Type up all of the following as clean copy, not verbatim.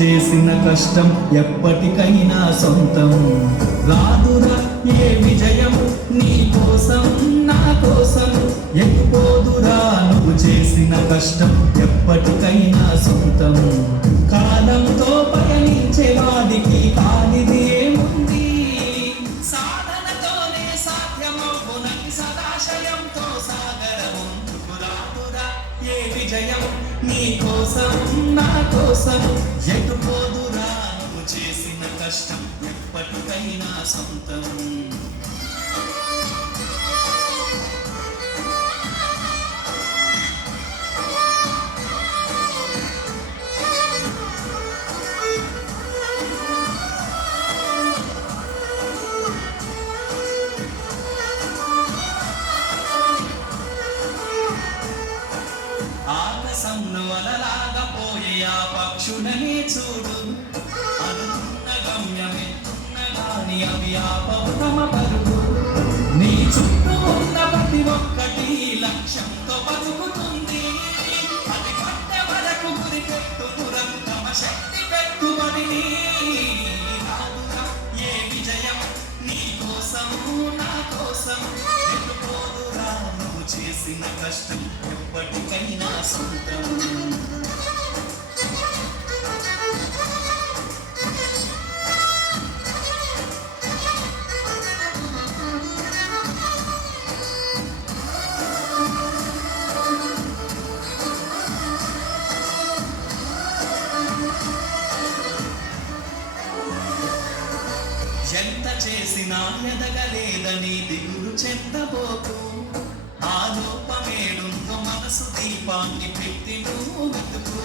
చేసిన కష్టం ఎప్పటికైనా సొంతం. రాదురా ఏ విజయం నీ కోసం నా కోసం, ఎత్తుకోదురా నువ్వు చేసిన కష్టం ఎప్పటికైనా సొంతం. కాలంతో పయనించే వాడికి కానిది ఏముంది, సాధనతోనే సాధ్యమవునని సదాశయంతో సాగరముందుకు రాదురా ఏ విజయం నీ కోసం నా కోసం, ఎటుపోదురా నువ్వు చేసిన కష్టం ఎప్పటికైనా సొంతం. ఆకాశంలో అలలాగా పోయే ఆ పక్షులనే చూడు, అనుకున్న గమ్యమెత్తున్న గాని అవి ఆపవు తమ పరుగు. నీ చుట్టూ ఉన్న ప్రతి ఒక్కటి లక్ష్యంతో బతుకుతుంది, అది పట్టే వరకు గురి పెట్టుకురా తమ శక్తి పెట్టుబడిని. రాదురా ఏ విజయం నీ కోసం నా కోసం, ఎటుపోదురా నువ్వు చేసిన కష్టం ఎప్పటికైనా సొంతం. ఎంత చేసినా ఎదగలేదని దిగులు చెందబోకు, ఆ లోపమేడుందో మనసు దీపాన్ని పెట్టి నువ్వు వెతుకు.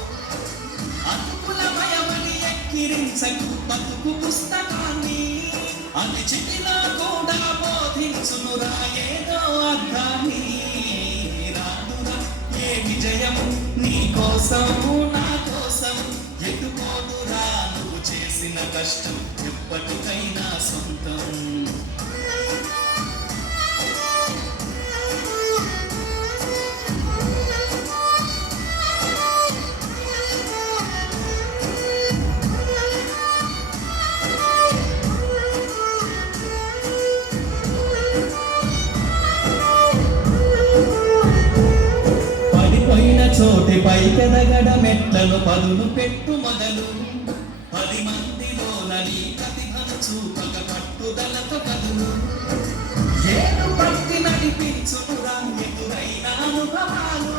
అనుకులమయమని ఎక్కిరించకు బతుకు పుస్తకాన్ని, అది చిటిలో కూడా బోధించునురా ఏదో అర్థాన్ని. రాదురా ఏ విజయం నీ కోసం నా కోసం, ఎటుపోదురా నువ్వు చేసిన కష్టం ఎప్పటికైనా సొంతం. పడిపోయిన చోటి పైకెదగడ మెట్లను పదును పెట్టు మొదలు, 10 మందిలోన నీ ప్రతిభను చూపక పట్టుదలతో కదులు. ఏడు పట్టి నడిపించునురా ఎదురైన అనుభవాలు,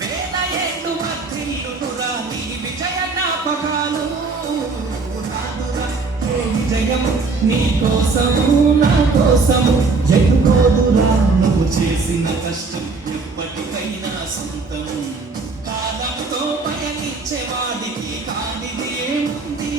వేల ఏళ్ళు వర్ధిల్లునురా నీ విజయ జ్ఞాపకాలు. రాదురా ఏ విజయం నీ కోసము నా కోసము, ఎటుకోదురా నువ్వు చేసిన కష్టం ఎప్పటికైనా సొంతం. కాలంతో పయనించే వాడికి కానిది ఏముంది,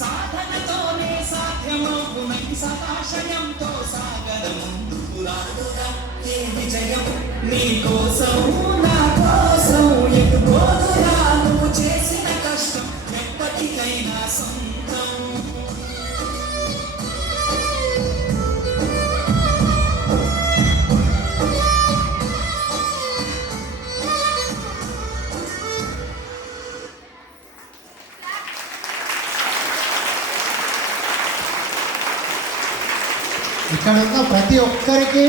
సాధనతోనే సాధ్యమవునని సదాశయంతో సాగరముందుకు రాదురా ఏ విజయం నీ కోసం నా కోసం, ఎటుపోదురా నువ్వు చేసిన కష్టం ఎప్పటికైనా సొంతం. ఇక్కడ ఉన్న ప్రతి ఒక్కరికి